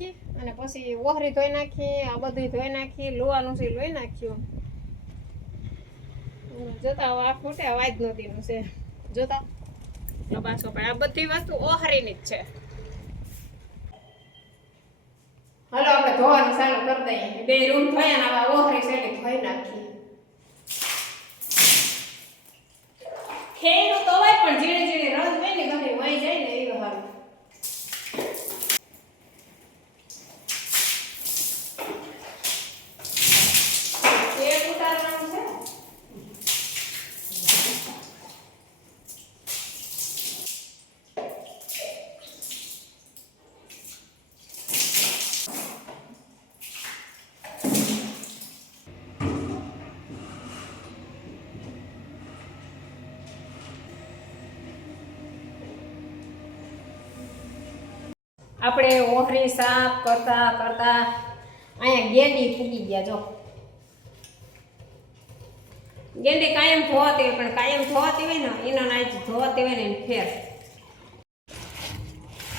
નાખી અને પછી ઓહરી ધોઈ નાખી, આ બધું ધોઈ નાખી, લોવાનું છે લોહી નાખ્યું. જોતા આ ફૂટે વાજ નદીનું છે જોતા લબાસો, પણ આ બધી વસ્તુ ઓહરીની જ છે. હાલો આપણે ધોવાનું ચાલુ કરી દઈએ. 2 રૂમ ધોયા ને આવા ઓહરી છે એટલે ધોઈ નાખી. ખેડું તો હોય પણ ઝીણી ઝીણી રસ હોય ને બધી વહી જાય ને એવું હારું. આપણે ઓહરી સાફ કરતા કરતા અહીંયા ગેંડી ફૂગી ગયા. જો ગેંડી કાયમ ધોવાતી હોય, પણ કાયમ ધોવાતી હોય ને એનો નાચ ધોવાતી હોય ને ફેર.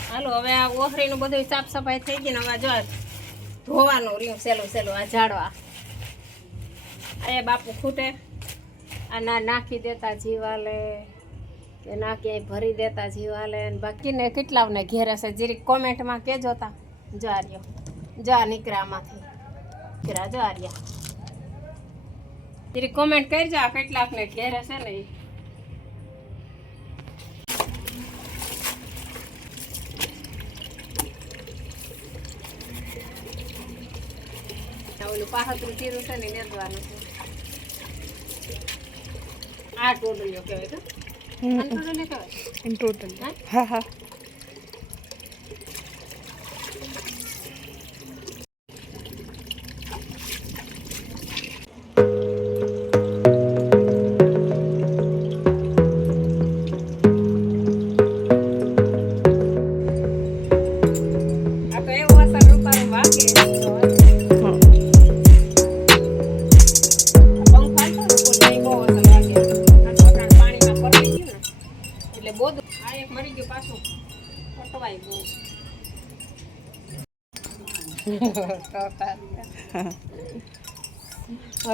હાલો હવે આ ઓહરીનું બધું સાફ સફાઈ થઈ ગઈ ને હવે જો ધોવાનું રહ્યું સહેલું સહેલું. આ ઝાડવા આ બાપુ ખૂટે આ નાખી દેતા જીવાલે કે ના ક્યાંય ભરી દેતા જીવાલે. બાકીને કેટલાને ઘેરે છે જીરી કોમેન્ટમાં કહેજો. તા જો આર્યો જા નીકળામાંથી ઘેરા જો આર્યા જીરી કોમેન્ટ કરજો આ કેટલાકને ઘેરે છે ને. ઓલું પાહતરું ચીરું છે ને નેદવાનું છે. આ ટોટલીઓ કહેવાય કે ટોટલ. હા હા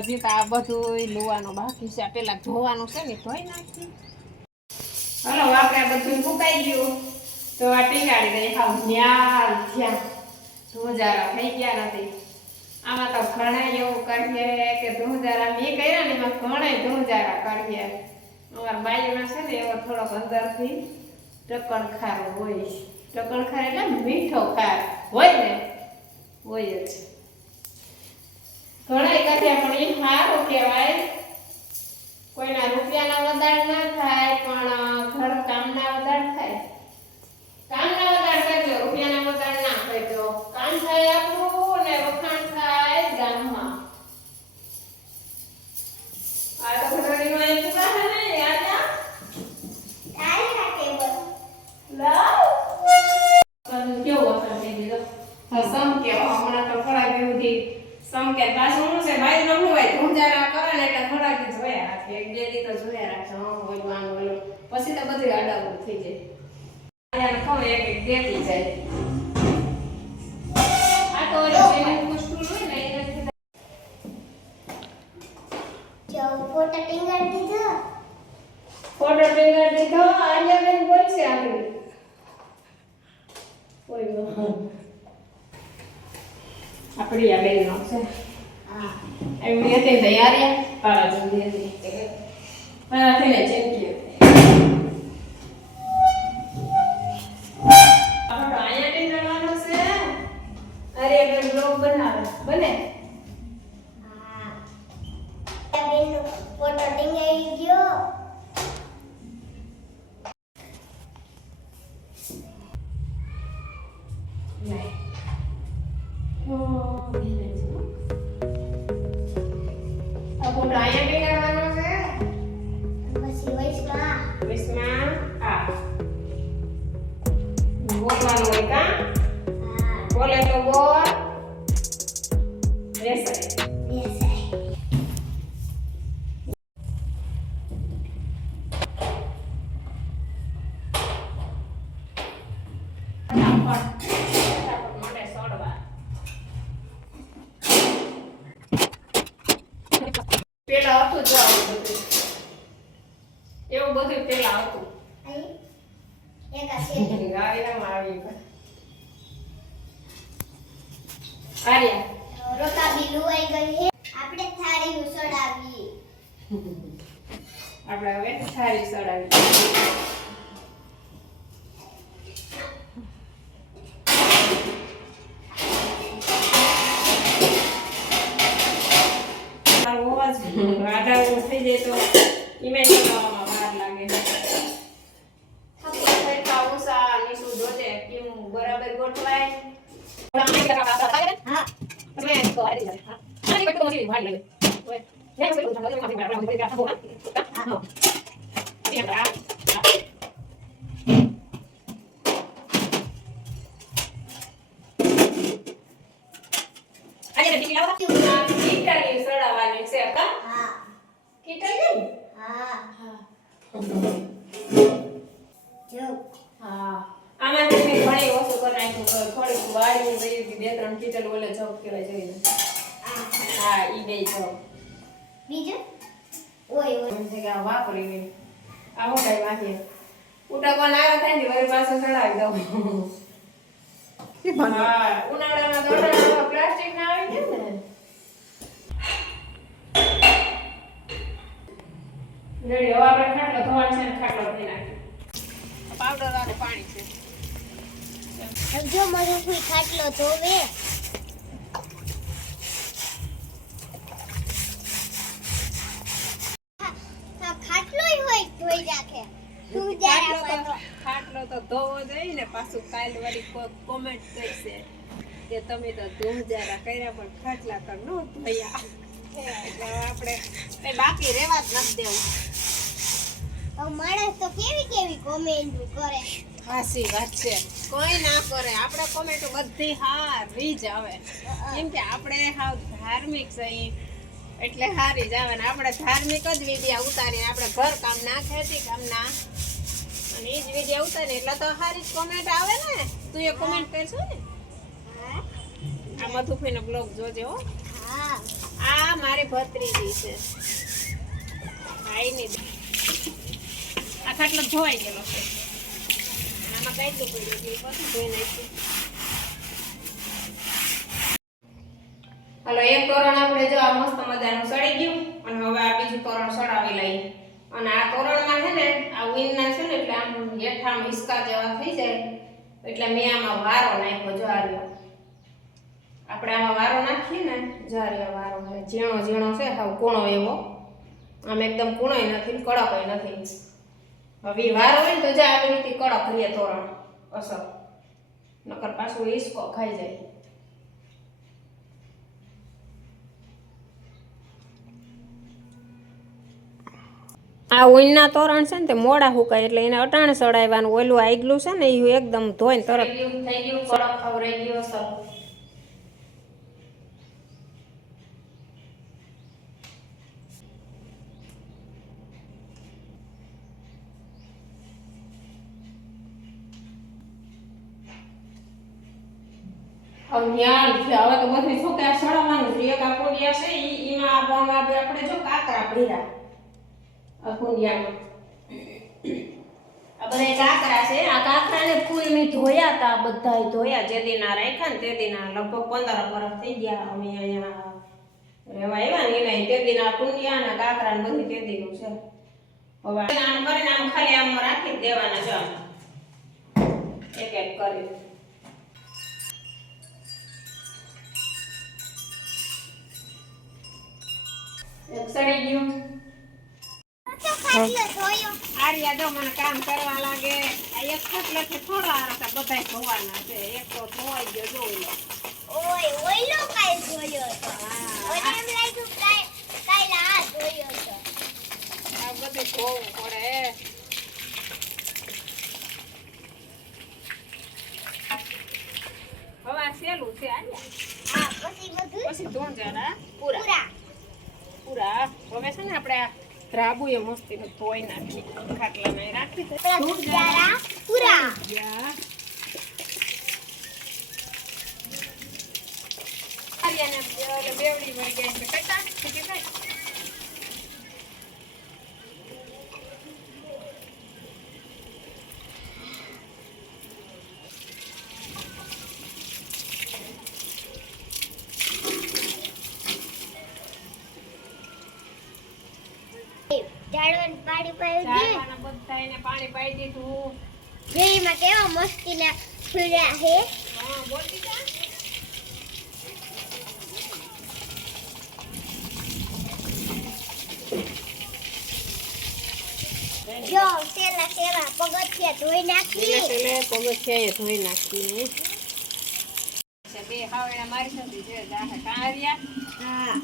હજી તો આ બધું લોવાનું બાકી છે. પેલા ધોવાનું છે ને ધોઈ નાખી. હલો આપણે આ બધું ફૂકાઈ ગયું તો આ ટીંગાડી દઈએ. હાવ ન્યાલ થયા ધોજારા થઈ ગયા નથી. આમાં તો ઘણા એવું કરીએ કે ધોજારા મેં કર્યા ને એમાં ઘણા ધોજારા કરીએ. અમારા બાઈમાં છે ને એવો થોડોક અંદરથી ટકણખાર હોય. ટકણખાર એટલે મીઠો ખાર હોય ને હોય જ. ઘણા કર્યા પણ એ સારું કહેવાય. કોઈના રૂપિયાના વધાર ના થાય પણ ઘર કામના વધાર થાય. કામના વધાર કરજો, રૂપિયાના વધાર ના કરજો. કામ થાય આપણું ને વખાણ થાય ગામમાં. આ તો ઘરડીમાં એક ઉભા છે ને યાદ થાય ના ટેબલ લાવ કેવો વખાણ થઈ દીધો. હસમ કેવો હમણાં તો ખરા બેઉથી સંકે પાછું શું છે ભાઈ ન હોય ધૂંજારા કરે ને એટલે થોડાક દી જોયા રાખે. 1-2 દી તો જોયા રાખે. ઓલવાનું ઓલું પછી તો બધું આડાવું થઈ જાય. ખબર એક દેખી જાય. આ તો જેની મુશ્કેલ હોય ને એ ફોટો ટીંગાડી દીધો. ફોટો ટીંગાડી દીધો. આલિયા બેન બોલશે આગળ. કોઈ આપણી આ બેન નો છે. હા એમની હતી તૈયારી પારા જલ્દી હતી પણ થઈને ચેન્કી હતી. આપણો અહીંયા ટીંગાડવાનો છે. અરે બેન બ્લોગ બનાવે બને. હા બેન ફોટો ટીંગાઈ ગયો. નહીં આ ફોટો અહીંયા ટીંગાડવાનો છે. પછી વૈષ્ણવ આ બોલવાનું હોય કા. બોલે તો બોલ. બેસાય ફટાફટ માટે સડવા ગાડીમાં આવી આર્યા રોકાબી લુવાઈ ગઈ હે આપણે થાળી ઉસડાવી આપણે હવે થાળી સડાવી રાધા થઈ જાય તો ઇમેજ બનાવવામાં વાર લાગે બરાબર ગોઠવાય હા તમે તો આવી જાય હા આની કટ તો મજી ભાઈ લાગે ઓય યા કોઈ તો સમજ માં આપણે કરી રાખો હા હા આજે ટીકી લાવો કીટલી સડાવવાની છે કા હા કીટલી હા હા જો હા આમાં મેં ઘણી વસ્તુ કરી નાખ્યું થોડીક વાળી ગઈ બે ત્રણ કીટલ ઓલે જોબ કેવા જોઈને હા ઈ બે જોબ બીજું ઓય ઓય એમ છે કે આ વાપરી ગઈ આ હું કઈ વાંચીએ ઉટાકોન આવ્યો થાય ને વળી પાછો ચડાવી દઉં હા ઉનાળામાં દોડા પ્લાસ્ટિક ના આવી ગયા ને રેડી હવે આપણે ખાટલો ધોવાનું છે ને ખાટલો ધોઈ નાખીએ પાવડર વાળું પાણી છે સમજો મારું કોઈ ખાટલો ધોવે ખાટલોય હોય ધોઈ રાખે તું જરા ખાટલો તો ધોવો જોઈએ ને પાછું કાલ વાળી કોમેન્ટ કરશે કે તમે તો ધૂમજારા કર્યા પણ ખાટલા તો નો ધોયા એટલે આપણે કઈ બાકી રહેવા જ નથી દેવું માણસ તો કેવી કેવી કોમેન્ટ કરે હાસી વાત છે કોઈ ના કરે આપણે કોમેન્ટો બધી હારી જ આવે કેમ કે આપણે હાવ ધાર્મિક છીએ એટલે હારી જ આવે ને આપણે ધાર્મિક જ વિડિયા ઉતારીને આપણે ઘર કામ ના ખેતી કામ ના અને એ જ વિડિયા ઉતારીને એટલે તો હારી જ કોમેન્ટ આવે ને તું એ કોમેન્ટ કરશો ને આ મધુફીનો બ્લોગ જોજે હો હા આ મારી ભત્રીજી છે ભાઈની આ ખાટલો ધોવાઈ ગયેલો છે આમાં કઈ પડ્યું એટલે પછી ધોઈ નાખ્યું હાલો એક તોરણ આપણે જો આ મસ્ત મજાનું સડી ગયું અને હવે આ બીજું તોરણ સડાવી લઈએ અને આ તોરણમાં છે ને આ વીનના છે ને એટલે આમ હેઠા હિસકા જેવા થઈ જાય એટલે મેં આમાં વારો નાખ્યો જો આવ્યો આપણે આમાં વારો નાખીએ ને જારિયા વારો છે ઝીણો ઝીણો છે હાવ કૂણો એવો આમ એકદમ કૂણોય નથી કડકય નથી હવે વારો હોય ને તો જા આવી રીતે કડક કરીએ તોરણ અસર નકર પાછું હિસકો ખાઈ જાય આ ઊનના તોરણ છે ને તે મોડા હુકાય એટલે એને અટાણે સડાવવાનું ઓલું આગલું છે ને એ એકદમ ધોઈને તરત થઈ ગયું કડક ખવરાઈ ગયો સર હવે તો બધી છોકરા સડાવવાનું છે એક આકુંડિયા છે એમાં આપણે જો કાકરા ભર્યા અકુંડિયામાં આ બધા કાકરા છે આ કાકરાને ફૂલ મેં ધોયા હતા બધાય ધોયા જે દિના રાખ્યા ને તે દિના લગભગ 15 વર્ષ થઈ ગયા અમે અહીંયા રહેવા આવ્યા ને એને તે દિના કુંડિયા ને કાકરા ને બધી તે દીનું છે હવે આમ કરીને આમ ખાલી આમ રાખી દેવાના છે એક એક કરી એક સડી ગયું આર્યા જો મને કામ કરવા લાગે આ એક ખાટલો છે થોડો આરતા બધા ધોવાના છે એક તો ધોવાઈ ગયો જો ઓય ઓયલો કાઈ જોયો તો ઓને એમ લાગ્યું કાઈ લા જોયો તો આ બધે ધોવું પડે હવે આ સેલું છે આર્યા હા પછી બધું પછી ધોણ જરા પૂરા હવે છે ને આપણે રાબુ એ મસ્તી ધોઈ નાખી ખાટલામાં રાખી દે પૂરા આર્યાને બેવડી મળી ગયા એટલે કટા કેટલા પાઈ દે ચારવાના બધાયને પાણી પાઈ દીધું. જેમાં કેવા મસ્તીના ફૂલ્યા હે હા બોલતી જા. જો સેલા સેવા પગથિયા ધોઈ નાખી એટલે પગથિયાએ ધોઈ નાખી. બે હાવડા મારી નથી જે જાહે કારિયા. હા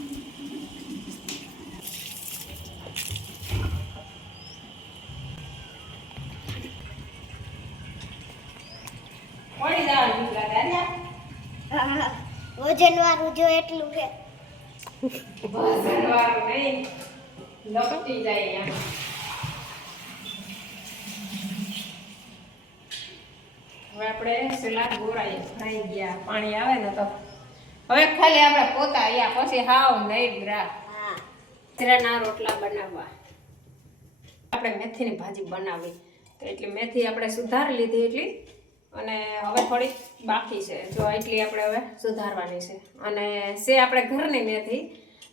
પડી જવાનું દીકરા કારિયા. વજન વાળું જો એટલું છે વારું નહીં લપટી જાય એમ. હવે આપણે સેલા ગોરાઈએ ભરાઈ ગયા. પાણી આવે ને તો હવે ખાલી આપણે પોતા અહીંયા પછી હાવ નહીં ગ્રા. હા જીરાના રોટલા બનાવવા. આપણે મેથીની ભાજી બનાવી તો એટલી મેથી આપણે સુધારી લીધી એટલી અને હવે થોડીક બાકી છે. જો એટલી આપણે હવે સુધારવાની છે. અને છે આપણે ઘરની મેથી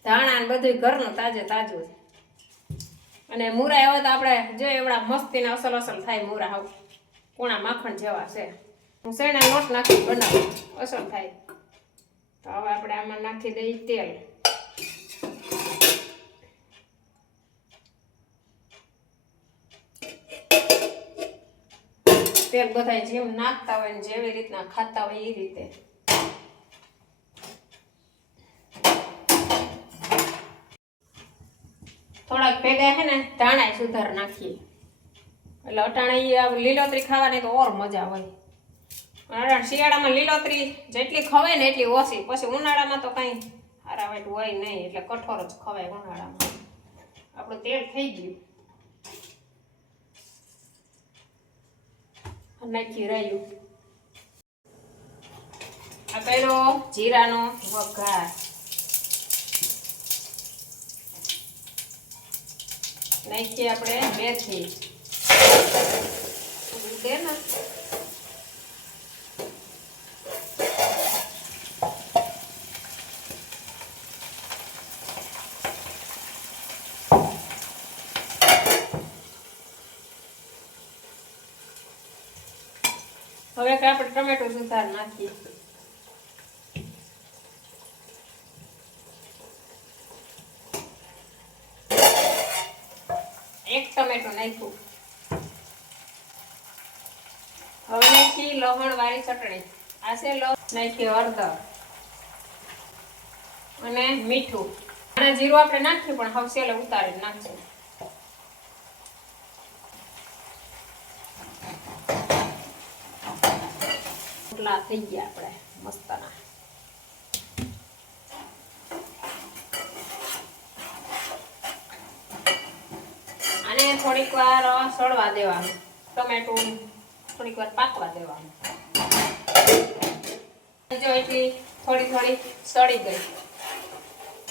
ધાણા ને બધું ઘરનું તાજે તાજું. અને મૂરા એવા તો આપણે જો એવડા મસ્તીના અસલ અસલ થાય મૂરા હાવ કોણા માખણ જેવા છે. હું શેણા લોટ નાખી બનાવું અસલ થાય. તો હવે આપણે આમાં નાખી દઈએ તેલ. તેલ બધાય જેમ નાખતા હોય ને જેવી રીતના ખાતા હોય એ રીતે. થોડાક ભેગા છે ને ધાણા સુધાર નાખીએ એટલે અટાણા લીલોતરી ખાવાની તો ઓર મજા હોય. અટાણ શિયાળામાં લીલોતરી જેટલી ખવાય ને એટલી ઓછી. પછી ઉનાળામાં તો કઈ હારાવાટ હોય નહીં એટલે કઠોર જ ખવાય ઉનાળામાં. આપણું તેલ થઈ ગયું. નાખી રહ્યું આ પેલો જીરાનો વઘાર. નાખીએ આપણે મેથી દે ને હવે કે આપણે ટમેટો સુધાર નાખીએ. એક ટમેટો નાખ્યું. હવે નાખી લવણ વાળી ચટણી. આ છે નાખી હળદર અને મીઠું. અને જીરું આપણે નાખ્યું પણ હવે સેલે ઉતારી નાખશું. રોટલા થઈ ગયા આપણે મસ્તના. આને થોડીક વાર સળવા દેવાનું. ટમેટું થોડીક વાર પાકવા દેવાનું. જો એટલી થોડી થોડી સળી ગઈ.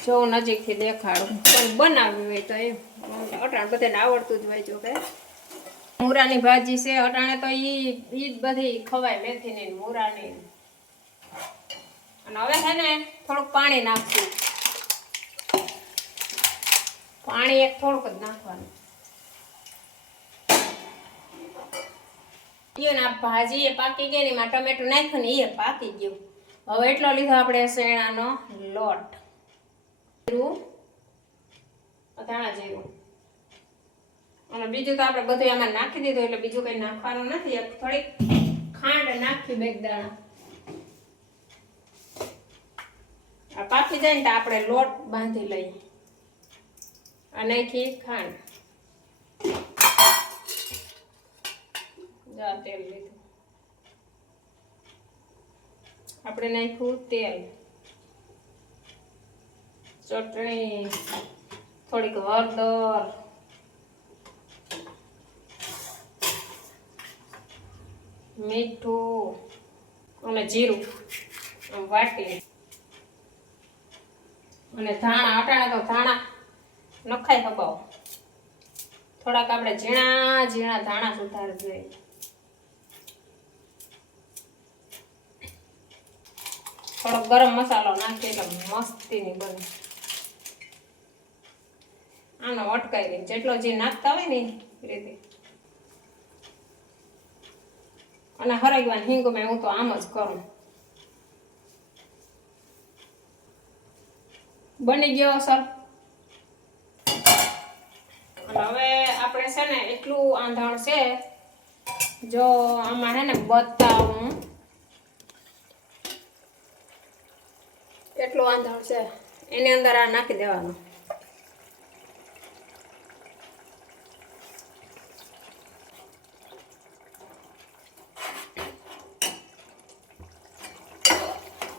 જો નજીકથી દેખાડું. પણ બનાવ્યું હોય તો એમ અટાણ બધાને આવડતું જ હોય. જો કે મૂરાની ભાજી છે અટાણે તો ઈ જ બધી ખવાય મેથીની મૂરાની. અને હવે છે ને થોડુંક પાણી નાખશું. પાણી એક થોડુંક જ નાખવાનું. આ ભાજી એ પાકી ગઈ ને એમાં ટમેટું નાખ્યું ને એ પાકી ગયું. હવે એટલો લીધો આપણે શેણાનો લોટ. જીરું ધાણા જીરું અને બીજું તો આપણે બધું આમાં નાખી દીધું એટલે બીજું કઈ નાખવાનું નથી. થોડીક ખાંડ નાખી બે દાણા. આ પાકી જાય ને તો આપણે લોટ બાંધી લઈએ. આ નાખી ખાંડ. જા તેલ લીધું. આપણે નાખ્યું તેલ, ચટણી, થોડીક હળદર, મીઠું અને જીરું વાટી. અને ધાણા અટાણા તો ધાણા નખાય ખબાવ. થોડાક આપણે ઝીણા ઝીણા ધાણા સુધારી જોઈએ. થોડોક ગરમ મસાલો નાખીએ એટલે મસ્તીની બને. આનો અટકાઈ દે જેટલો જે નાખતા હોય ને એ રીતે. અને હરાગવાન હિંગ મેં હું તો આમ જ કરું. બની ગયો સર. અને હવે આપણે છે ને એટલું આંધણ છે, જો આમાં હે ને બતાવું એટલું આંધણ છે, એની અંદર આ નાખી દેવાનું.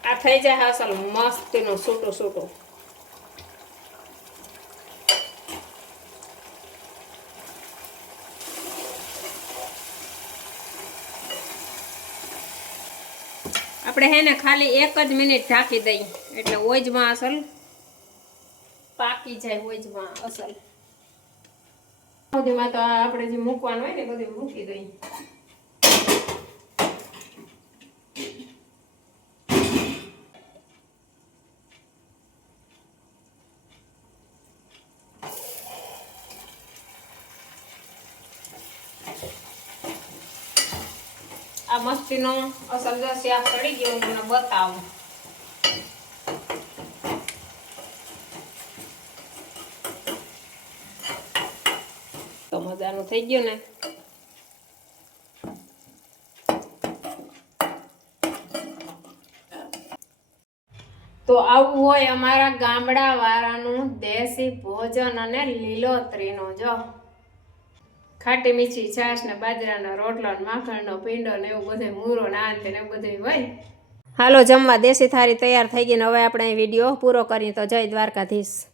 આ થઈ જાય અસલ મસ્તીનું સૂટું સૂટું. આપણે હે ને ખાલી 1 જ મિનિટ ઢાંકી દઈએ એટલે ઓજમાં અસલ પાકી જાય. ઓજમાં અસલ સુધીમાં તો આપણે જે મૂકવાનું હોય ને બધું મૂકી દઈએ. આ મસ્તીનો અસલ જો શાક ચડી ગયો હું તમને બતાવું. તો મજાનું થઈ ગયું ને. તો આવું હોય અમારા ગામડા વાળાનું દેશી ભોજન અને લીલોતરીનો. જો ખાટી મીઠી છાશ ને બાજરાનો રોટલો ને માખણનો પીંડો ને એવું બધું મૂરો ને આંત ને એવું બધું હોય. હાલો જમવા. દેશી થાળી તૈયાર થઈ ગઈ ને હવે આપણે વિડીયો પૂરો કરીએ. તો જય દ્વારકાધીશ.